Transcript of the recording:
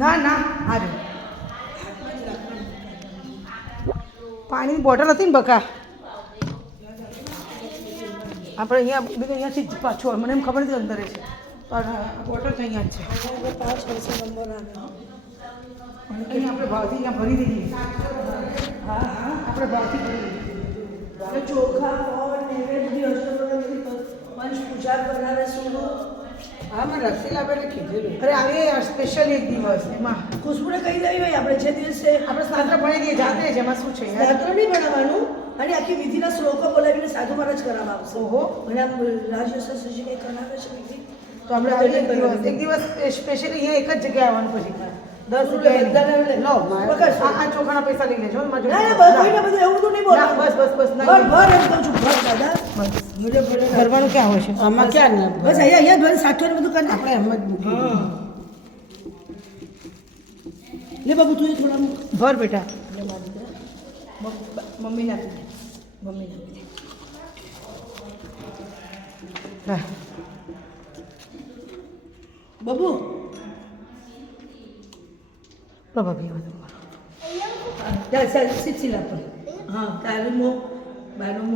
ના ના, આ પાણીની બોટલ હતી ને બકા? આપણે અહીંયા બીજું અહીંયાથી જ પાછું. મને એમ ખબર નથી અંદર છે પણ બોટલ તો અહીંયા જ છે. પાંચ આપણે ભાવથી અહીંયા ભરી દઈએ. હા હા, આપણે ભાવથી ભરી દઈએ. ચોખા પંચ પૂજા બનાવે સુરો હા મેં રસીલાબેને કીધેલું. અરે આવે સ્પેશિયલ એક દિવસ. એમાં ખુશ્બુને કહી દેવી આપણે જે દિવસે આપણે સાત્ર ભણી દઈએ જાતે જ એમાં શું છે યાર? શાસ્ત્ર નહીં ભણાવવાનું અને આખી વિધિના શ્લોકો બોલાવીને સાધુ મહારાજ કરાવવા આવશે. ઓહો. મને રાજ્યશ્રી કંઈ કરાવે છે વિધિ? તો આપણે એક દિવસ એક દિવસ સ્પેશિયલી અહીંયા એક જ જગ્યાએ આવવાનું પછી. દસ રૂપિયા ચોખાના પૈસા લઈ લેજો એવું તો નહીં ના, બસ બસ બસ ભર એમ કહું છું ભર દાદા. ભરવાનું ક્યાં હોય છે? આમાં ક્યાં ને બસ અહીંયા અહીંયા ભલે ને બધું કરી આપણે એમ જ મૂકી લે બાબુ તું થોડા ભર બેટા. મમ્મીને આપી દે. મમ્મીને આપી દે. હા. Babu Baba biwa na ba? Dahil sa sitsila pa. Ha, kaya mo, bano mo,